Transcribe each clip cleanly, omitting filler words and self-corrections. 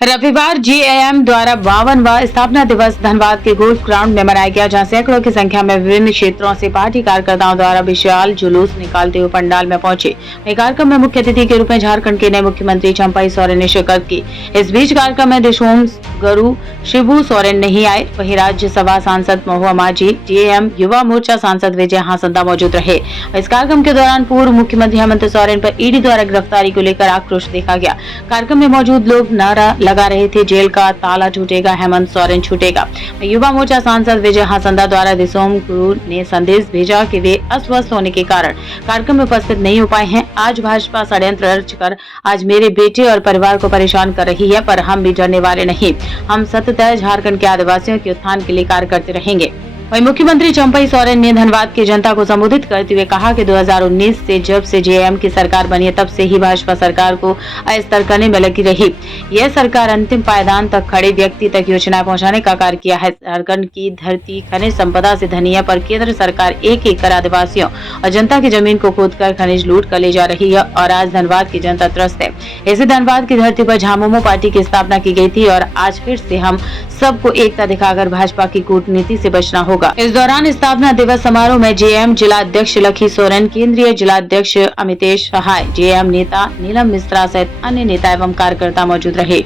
रविवार जेएएम द्वारा 52वां स्थापना दिवस धनबाद के गोल्फ ग्राउंड में मनाया गया, जहां सैकड़ों की संख्या में विभिन्न क्षेत्रों से पार्टी कार्यकर्ताओं द्वारा विशाल जुलूस निकालते हुए पंडाल में पहुंचे। वहीं कार्यक्रम में मुख्य अतिथि के रूप में झारखंड के नए मुख्यमंत्री चंपाई सोरेन ने शिरकत की। इस बीच कार्यक्रम में दिशोम गुरु शिबू सोरेन नहीं आए। वहीं राज्यसभा सांसद महुआ माझी, जेएएम युवा मोर्चा सांसद विजय हांसदा मौजूद रहे। इस कार्यक्रम के दौरान पूर्व मुख्यमंत्री हेमंत सोरेन पर ईडी द्वारा गिरफ्तारी को लेकर आक्रोश देखा गया। कार्यक्रम में मौजूद लोग नारा लगा रहे थे, जेल का ताला टूटेगा, हेमंत सोरेन छूटेगा। युवा मोर्चा सांसद विजय हांसदा द्वारा दिशोम गुरु ने संदेश भेजा कि वे अस्वस्थ होने के कारण कार्यक्रम में उपस्थित नहीं हो पाए हैं। आज भाजपा षड्यंत्र रचकर आज मेरे बेटे और परिवार को परेशान कर रही है, पर हम भी डरने वाले नहीं। हम सतत झारखंड के आदिवासियों के उत्थान के लिए कार्य करते रहेंगे। वहीं मुख्यमंत्री चंपाई सोरेन ने धनबाद की जनता को संबोधित करते हुए कहा कि 2019 से जब से जेएएम की सरकार बनी है, तब से ही भाजपा सरकार को अस्थिर करने में लगी रही। यह सरकार अंतिम पायदान तक खड़े व्यक्ति तक योजनाएं पहुंचाने का कार्य किया है। झारखंड की धरती खनिज संपदा से धनी है, पर केंद्र सरकार एक एक कर आदिवासियों और जनता की जमीन को खोदकर खनिज लूट कर ले जा रही है और आज धनबाद की जनता त्रस्त है। इसी धनबाद की धरती पर झामुमो पार्टी की स्थापना की गई थी और आज फिर से हम सबको एकता दिखाकर भाजपा की कूटनीति से बचना होगा। इस दौरान स्थापना दिवस समारोह में जेएएम जिला अध्यक्ष लखी सोरेन, केंद्रीय जिला अध्यक्ष अमितेश सहाय, जेएएम नेता नीलम मिश्रा सहित अन्य नेता एवं कार्यकर्ता मौजूद रहे।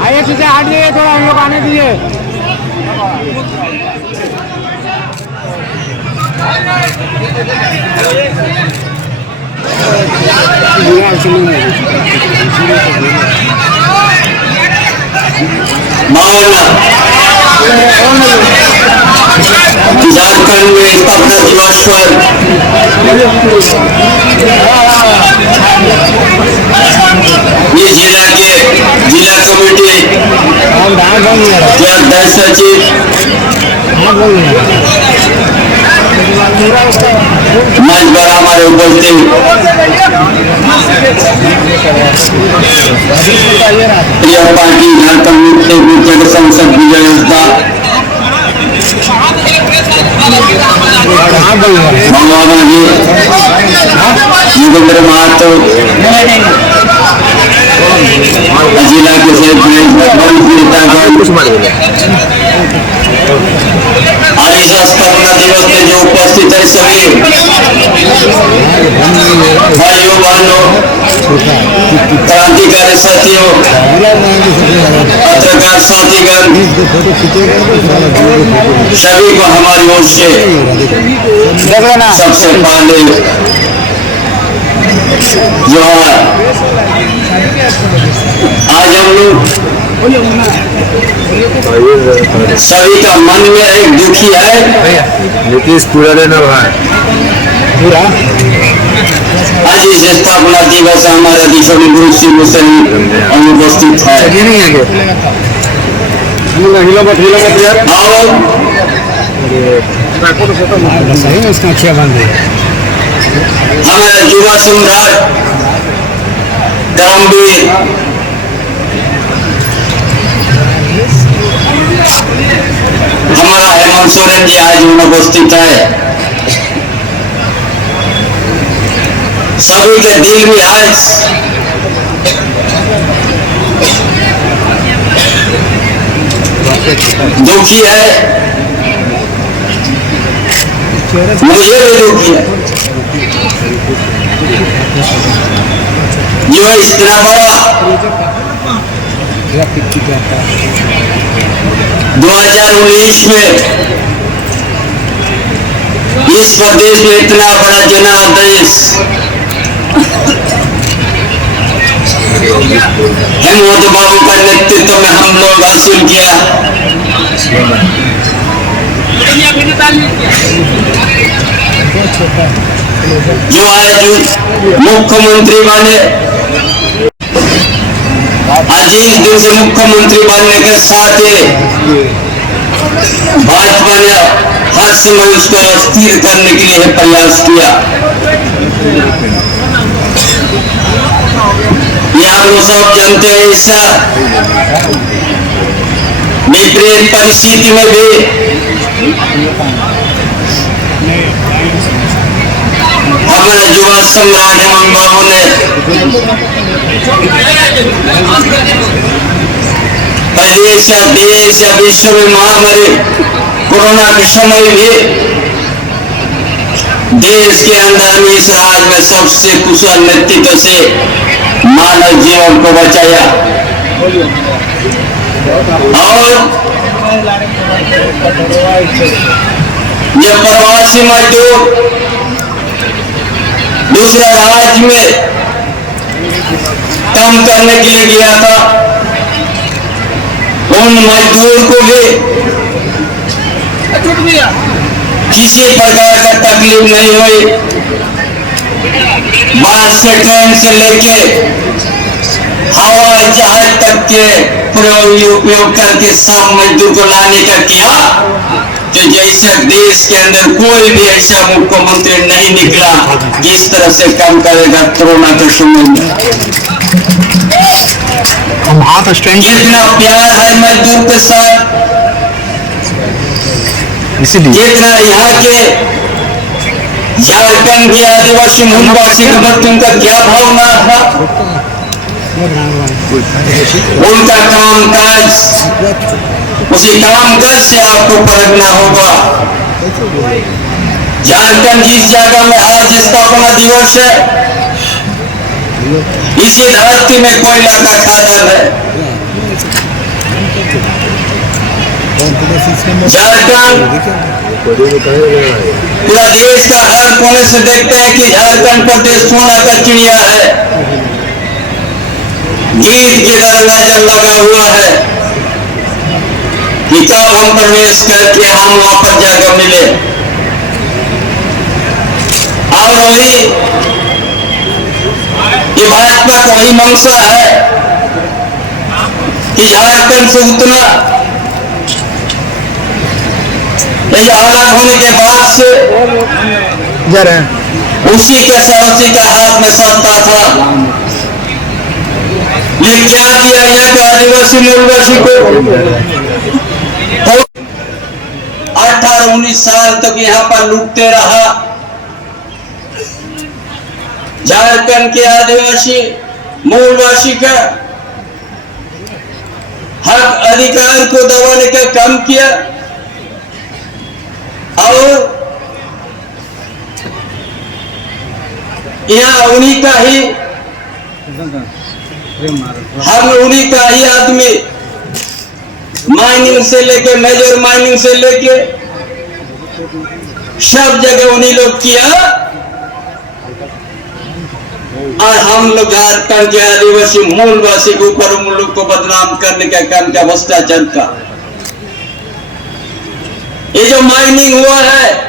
आइए तुझे हटिए, थोड़ा हम लोग आने दीजिए। झारखंड में स्थापना दिवस पर ये जिला के जिला कमेटी के अध्यक्ष सचिव मंच पर हमारे उपस्थित प्रिय पार्टी झारखंड मुक्ति मोर्चा के सांसद विजय हांसदा, महुआ माझी, युगेंद्र महतो, जिला के आज इस स्थापना दिवस में जो उपस्थित है सभी भाइयों बहनों, क्रांतिकारी साथियों, पत्रकार साथीगण, सभी को हमारी ओर से सबसे पहले जो है आज हम लोग सभी का मन में एक दुखी है, नीतीश पूरा लेना भाई पूरा। आज इस स्थापना दिवस हमारे दिशों गुरु शिबू सोरेन अनुपस्थित है। सही में इसका अच्छा बन रही हमारा युवा सुंदर धर्मवीर हमारा हेमंत सोरेन जी आज उपस्थित है। सभी के दिल में आज दुखी है, मुझे भी दुखी है। जो इतना बड़ा 2019 में इस प्रदेश में इतना बड़ा जनादेश हेमंत बाबू का नेतृत्व में हम लोग हासिल किया। जो आज मुख्यमंत्री बने, आज इस दिन से मुख्यमंत्री बनने के साथ ही भाजपा ने हर समय उसको स्थिर करने के लिए प्रयास किया। यहाँ लोग सब जानते हैं ऐसा विपरीत परिस्थिति में भी हमारे युवा सम्राट हेमंत बाबू ने पहले ऐसा देश या विश्व में महामारी कोरोना के समय भी देश के अंदर में इस राज में सबसे कुशल नेतृत्व से मानव जीवन को बचाया। और जब प्रवासी मजदूर दूसरा राज्य में काम करने के लिए गया था, उन मजदूर को भी किसी प्रकार का तकलीफ नहीं हुई। बस से ट्रेन से लेके हवाई जहाज तक के उपयोग करके सब मजदूर को लाने का किया कि जैसे देश के अंदर कोई भी ऐसा मुख्यमंत्री नहीं निकला जिस तरह से काम करेगा कोरोना के समय में। जितना प्यार है मजदूर के साथ, जितना यहाँ के झारखंड के आदिवासी मूलवासी के प्रति उनका क्या भावना था, उनका काम काज उसी काम काज से आपको परखना होगा। झारखंड जिस जगह में आज स्थापना दिवस है, इसी धरती में कोयला का खदान है। झारखंड पूरा देश का हर कोने से देखते हैं कि झारखंड प्रदेश सोना का चिड़िया है, गीत की तरह नजर लगा हुआ है कि कब हम प्रवेश करके हम वहां पर जगह मिले। और वही ये भाजपा का वही मंशा है कि झारखंड से उतना ये जो अलग होने के बाद से उसी के सारथी का हाथ में सत्ता था। ये क्या किया यहाँ के आदिवासी मूलवासी को? 18-19 साल तक यहाँ पर लूटते रहा। झारखंड के आदिवासी मूलवासी का हक अधिकार को दबाने का काम किया और यहाँ उन्हीं का ही आदमी माइनिंग से लेके मेजर माइनिंग से लेके सब जगह उन्हीं लोग किया। और हम लोग झारखंड के आदिवासी मूलवासी के ऊपर उन लोग को बदनाम करने का काम किया भ्रष्टाचार का। ये जो माइनिंग हुआ है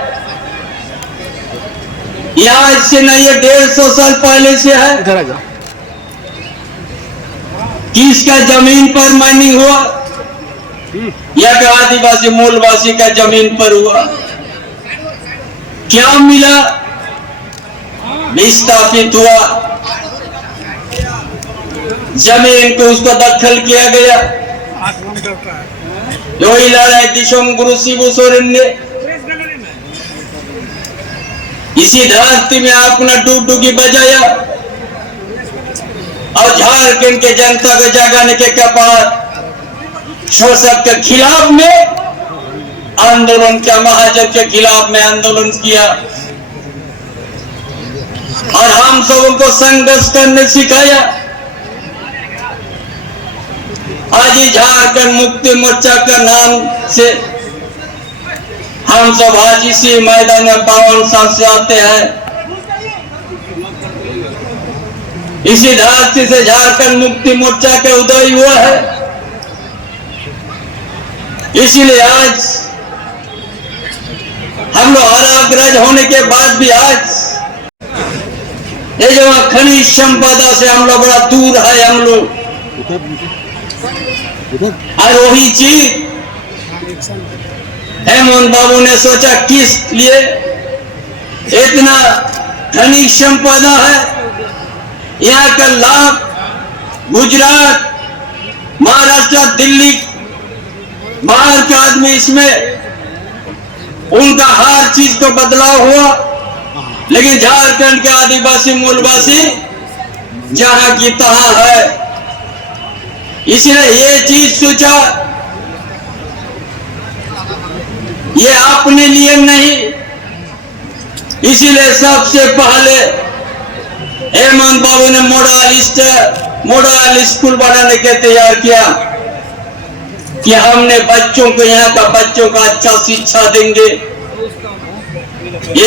यहाँ से नहीं, ये 150 साल पहले से है। किसका जमीन पर माइनिंग हुआ? या का आदिवासी मूलवासी का जमीन पर हुआ। क्या मिला? विस्थापित हुआ, जमीन को उसको दखल किया गया। वही लड़ाई दिशोम गुरु शिबू सोरेन ने इसी धरती में अपना डुगडुगी बजाया और झारखंड के जनता को जगाने के कपार शोषक के खिलाफ में आंदोलन किया, महाजन के खिलाफ में आंदोलन किया और हम सबों को संघर्ष करने सिखाया। आज ही झारखंड मुक्ति मोर्चा का नाम से हम सब आज इसी मैदान में पावन साथ से आते हैं। इसी धरती से झारखंड मुक्ति मोर्चा का उदय हुआ है। इसीलिए आज हम लोग हराग्रज होने के बाद भी आज ये जो खनिज संपदा से हम लोग बड़ा दूर है हम लोग। और वही चीज हेमंत बाबू ने सोचा किस लिए इतना खनिज संपदा है, यहाँ का लाभ गुजरात, महाराष्ट्र, दिल्ली, बाहर के आदमी इसमें उनका हर चीज को बदलाव हुआ, लेकिन झारखंड के आदिवासी मूलवासी जहां की तहां है। इसलिए ये चीज सोचा, ये अपने लिए नहीं, इसीलिए सबसे पहले हेमंत बाबू ने मॉडल स्कूल बनाने के तैयार किया कि हमने बच्चों को, यहाँ का बच्चों को अच्छा शिक्षा देंगे।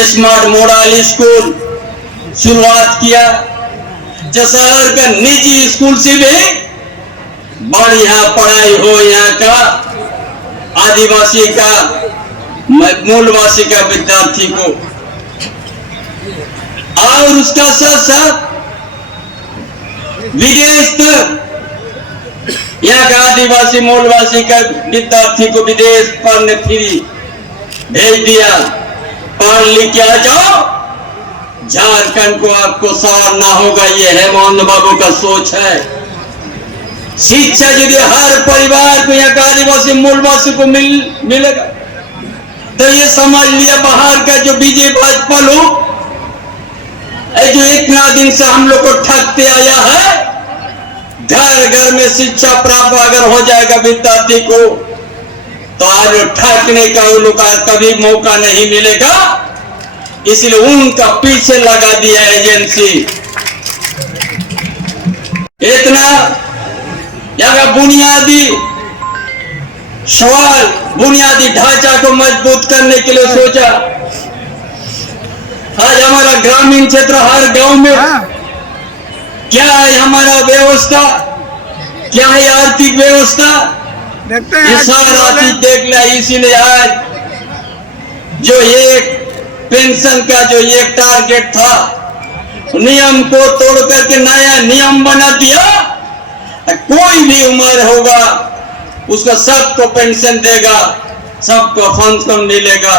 स्मार्ट मॉडल स्कूल शुरुआत किया, जो शहर का निजी स्कूल से भी बढ़िया पढ़ाई हो, यहाँ का आदिवासी का, मूलवासी का विद्यार्थी को। और उसका साथ साथ विदेश तक यहाँ का आदिवासी मूलवासी का विद्यार्थी को विदेश पढ़ने फ्री भेज दिया। पढ़ लिख के आ जाओ, झारखंड को आपको सवारना होगा। ये हेमंत बाबू का सोच है। शिक्षा यदि हर परिवार को, यहाँ का आदिवासी मूलवासी को मिलेगा, तो ये समझ लिया बाहर का जो बीजेपी भाजपा लोग जो इतना दिन से हम लोग को ठगते आया है, घर घर में शिक्षा प्राप्त अगर हो जाएगा विद्यार्थी को, तो आज ठगने का उन लोग कभी मौका नहीं मिलेगा। इसलिए उनका पीछे लगा दिया एजेंसी। इतना यहाँ बुनियादी सवाल, बुनियादी ढांचा को मजबूत करने के लिए सोचा। आज हमारा ग्रामीण क्षेत्र, हर गांव में क्या है हमारा व्यवस्था, क्या है आर्थिक व्यवस्था, ये सारा चीज देख लिया। इसीलिए आज जो एक पेंशन का जो एक टारगेट था, नियम को तोड़ करके नया नियम बना दिया। कोई भी उम्र होगा उसको सबको पेंशन देगा, सबको पेंशन मिलेगा।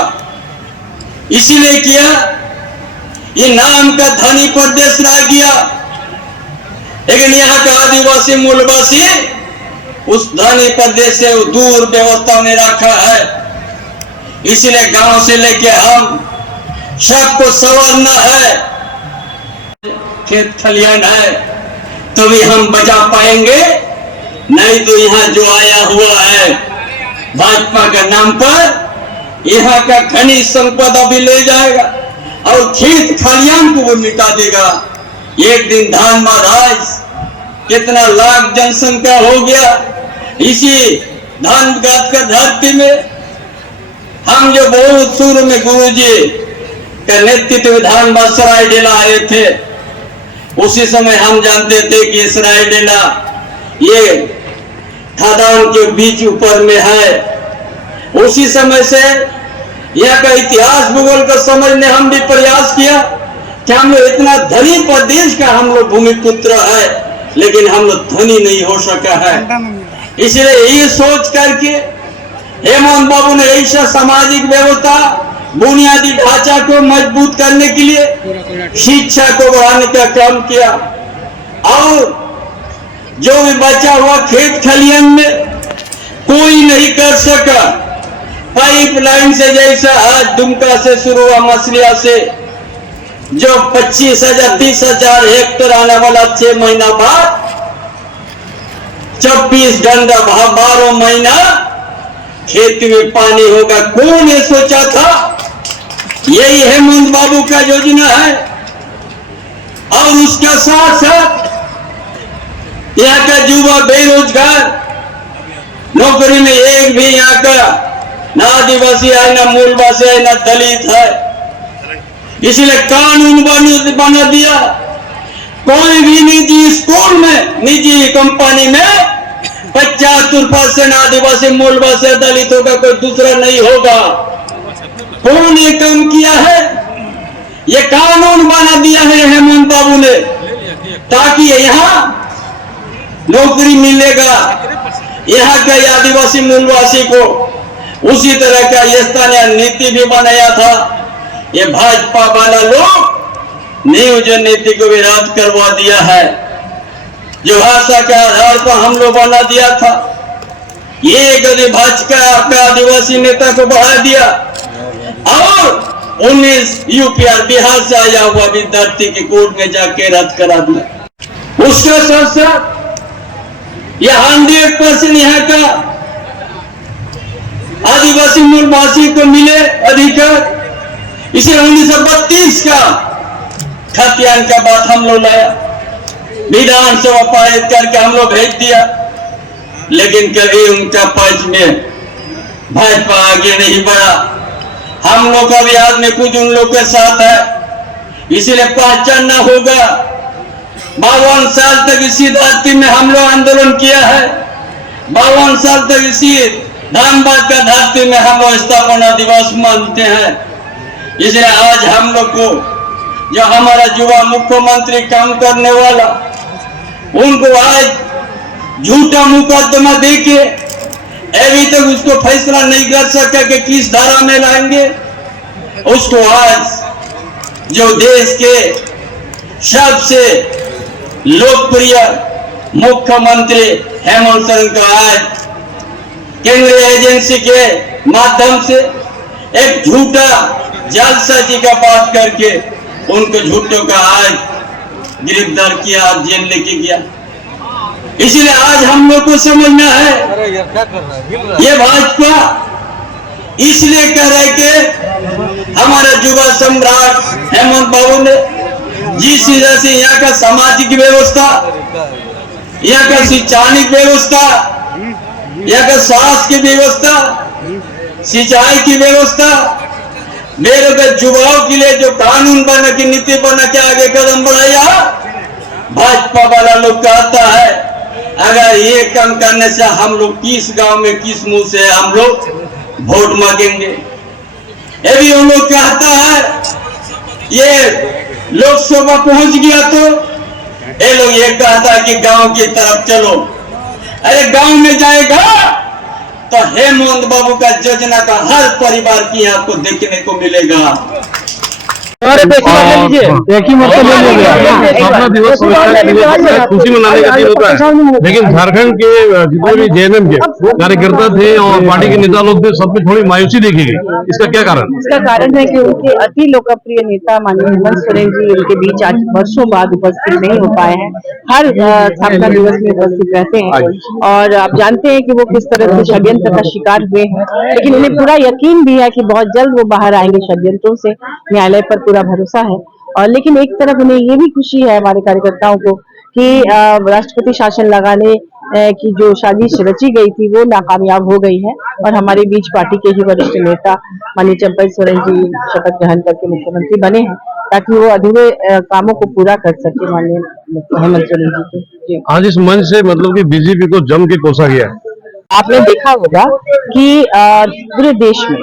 इसीलिए किया, ये नाम का धनी प्रदेश रह गया, लेकिन यहाँ का आदिवासी मूलवासी उस धनी प्रदेश से दूर व्यवस्था में रखा है। इसलिए गांव से लेके हम सबको संवारना है। खेत खलियान है तो भी हम बचा पाएंगे, नहीं तो यहाँ जो आया हुआ है भाजपा के नाम पर, यहाँ का खनिज संपदा भी ले जाएगा और खेत खलियान को भी मिटा देगा। एक दिन धनबाद आज कितना लाख जनसंख्या हो गया। इसी धनबाद का धरती में हम जो बहुत शुरू में गुरुजी के नेतृत्व में धनबाद सरायडेला आए थे, उसी समय हम जानते थे कि सरायडेला ये खदान के बीच ऊपर में है। उसी समय से यहाँ का इतिहास भूगोल का समझने हम भी प्रयास किया कि हम लोग इतना धनी प्रदेश का हम लोग भूमिपुत्र है, लेकिन हम लोग धनी नहीं हो सका है। इसलिए ये सोच करके हेमंत बाबू ने ऐसा सामाजिक व्यवस्था, बुनियादी ढांचा को मजबूत करने के लिए शिक्षा को बढ़ाने का काम किया। और जो भी बचा हुआ खेत खलियान में कोई नहीं कर सका। पाइपलाइन से जैसा आज दुमका से शुरू हुआ, मछलिया से जो 25,000 30,000 हेक्टेयर आने वाला 6 महीना बाद 24 घंटा 12 महीना खेती में पानी होगा। कौन ने सोचा था? यही हेमंत बाबू का योजना है। और उसका साथ साथ यहाँ का युवा बेरोजगार, नौकरी में एक भी यहाँ का ना आदिवासी है, ना मूलवासी है, ना दलित है। इसलिए कानून बना दिया, कोई भी निजी स्कूल में, निजी कंपनी में 75% आदिवासी मूलवासी दलितों का कोई दूसरा नहीं होगा। कौन ये काम किया है? ये कानून बना दिया है हेमंत बाबू ने, ताकि यहाँ नौकरी मिलेगा यहाँ के आदिवासी मूलवासी को। उसी तरह का ये स्थानीय नीति भी बनाया था। ये भाजपा वाला लोग नियोजन नीति को भी रद्द करवा दिया है। जो भाषा के आधार पर हम लोग बना दिया था, ये यदि भाजपा का आदिवासी नेता को बढ़ा दिया और 19 यूपीआर बिहार से आया हुआ विद्यार्थी के कोर्ट में जाके रद्द करा दिया। उसके साथ साथ यह 100% यहाँ का आदिवासी मूलवासी को मिले अधिकार, इसे 1932 का खतियान का बात हम लोग लाया, विधानसभा पारित करके हम लोग भेज दिया, लेकिन कभी उनका पक्ष में भाजपा आगे नहीं बढ़ा। हम लोग का भी आज में कुछ उन लोग के साथ है, इसीलिए पहचानना होगा। 52 साल तक इसी धरती में हम लोग आंदोलन किया है, 52 साल तक इसी धनबाद का धरती में हम लोग स्थापना दिवस मानते हैं। इसलिए आज हम लोग को जो हमारा युवा मुख्यमंत्री काम करने वाला, उनको आज झूठा मुकदमा देके अभी तक उसको फैसला नहीं कर सका कि किस धारा में लाएंगे उसको। आज जो देश के सबसे लोकप्रिय मुख्यमंत्री हेमंत सोरेन को आज केंद्रीय एजेंसी के माध्यम से एक झूठा जालसाजी का बात करके उनको झूठों का आज गिरफ्तार किया, जेल लेके गया। इसलिए आज हम लोग को समझना है, ये भाजपा इसलिए कह रहे कि हमारा युवा सम्राट हेमंत बाबू ने जिस वजह से यहाँ का सामाजिक व्यवस्था, यहाँ का शैक्षणिक व्यवस्था, यहाँ का स्वास्थ्य की व्यवस्था, सिंचाई की व्यवस्था, बेरोजगार युवाओं के लिए जो कानून बना की नीति बना के आगे कदम बढ़ाया, भाजपा वाला लोग कहता है अगर ये काम करने से हम लोग किस गांव में किस मुंह से हम लोग वोट मांगेंगे। ये भी उन लोग कहता है ये लोकसभा पहुंच गया तो ये लोग ये कहता है कि गांव की तरफ चलो। अरे गांव में जाएगा तो हेमंत बाबू का योजना का हर परिवार की आपको देखने को मिलेगा। एक ही मतलब स्थापना दिवस खुशी मनाने का दिन होता है, लेकिन झारखंड के जितने भी जेएनएम के कार्यकर्ता थे और पार्टी के नेता लोग थे, सब में थोड़ी मायूसी देखी गई। इसका क्या कारण? इसका कारण है कि उनके अति लोकप्रिय नेता माननीय हेमंत सोरेन जी उनके बीच आज वर्षों बाद उपस्थित नहीं हो पाए हैं। हर स्थापना दिवस में उपस्थित रहते हैं और आप जानते हैं कि वो किस तरह से षड्यंत्र का शिकार हुए हैं, लेकिन उन्हें पूरा यकीन भी है कि बहुत जल्द वो बाहर आएंगे षड्यंत्रों से। न्यायालय पर पूरा भरोसा है। और लेकिन एक तरफ उन्हें ये भी खुशी है हमारे कार्यकर्ताओं को कि राष्ट्रपति शासन लगाने की जो साजिश रची गई थी वो नाकामयाब हो गई है और हमारे बीच पार्टी के ही वरिष्ठ नेता माननीय चंपई सोरेन जी शपथ ग्रहण करके मुख्यमंत्री बने हैं ताकि वो अधूरे कामों को पूरा कर सके माननीय हेमंत सोरेन जी के। आज इस मंच से मतलब कि बीजेपी को जम के कोसा गया है। आपने देखा होगा कि पूरे देश में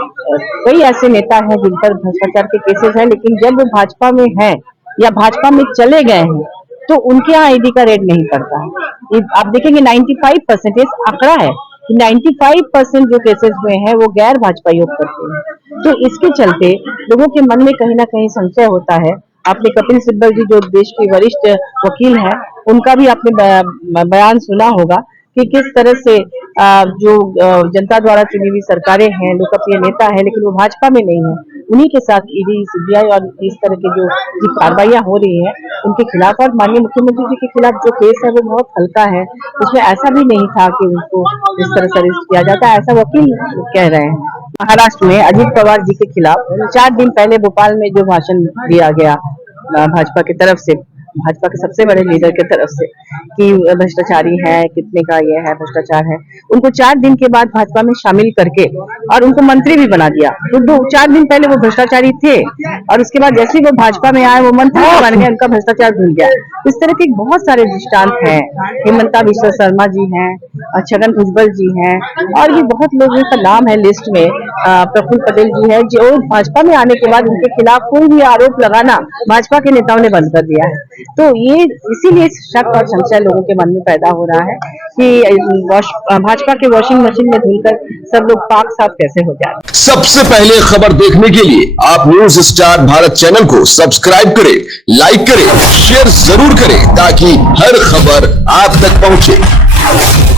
कई ऐसे नेता हैं जिन पर भ्रष्टाचार के केसेस हैं, लेकिन जब वो भाजपा में हैं या भाजपा में चले गए हैं तो उनके यहाँ ईडी का रेड नहीं पड़ता है। आप देखेंगे 95% आंकड़ा है कि 95% जो केसेस हुए हैं वो गैर भाजपा योग करते हैं। तो इसके चलते लोगों के मन में कहीं ना कहीं संशय होता है। आपने कपिल सिब्बल जी जो देश के वरिष्ठ वकील हैं उनका भी आपने बयान सुना होगा कि किस तरह से जो जनता द्वारा चुनी हुई सरकारें हैं, लोकप्रिय नेता है लेकिन वो भाजपा में नहीं है, उन्हीं के साथ ईडी, सीबीआई और इस तरह के जो कार्रवाइयां हो रही हैं उनके खिलाफ। और माननीय मुख्यमंत्री जी के खिलाफ जो केस है वो बहुत हल्का है, उसमें ऐसा भी नहीं था कि उनको इस तरह से अरेस्ट किया जाता है, ऐसा वकील कह रहे हैं। महाराष्ट्र में अजित पवार जी के खिलाफ 4 दिन पहले भोपाल में जो भाषण दिया गया भाजपा की तरफ से, भाजपा के सबसे बड़े लीडर की तरफ से कि भ्रष्टाचारी है, कितने का ये है, भ्रष्टाचार है, उनको 4 दिन के बाद भाजपा में शामिल करके और उनको मंत्री भी बना दिया। तो 4 दिन पहले वो भ्रष्टाचारी थे और उसके बाद जैसे ही वो भाजपा में आए वो मंत्री बन गए, उनका भ्रष्टाचार भूल गया। इस तरह के बहुत सारे दृष्टांत हैं। हेमंता विश्व शर्मा जी हैं, छगन भुजबल जी हैं और भी बहुत लोगों का नाम है लिस्ट में प्रफुल्ल पटेल जी है, जो भाजपा में आने के बाद उनके खिलाफ कोई भी आरोप लगाना भाजपा के नेताओं ने बंद कर दिया है। तो ये इसीलिए शक और संशय लोगों के मन में पैदा हो रहा है कि भाजपा के वॉशिंग मशीन में धुलकर सब लोग पाक साफ कैसे हो जाए। सबसे पहले खबर देखने के लिए आप न्यूज स्टार भारत चैनल को सब्सक्राइब करें, लाइक करें, शेयर जरूर करें ताकि हर खबर आप तक पहुंचे।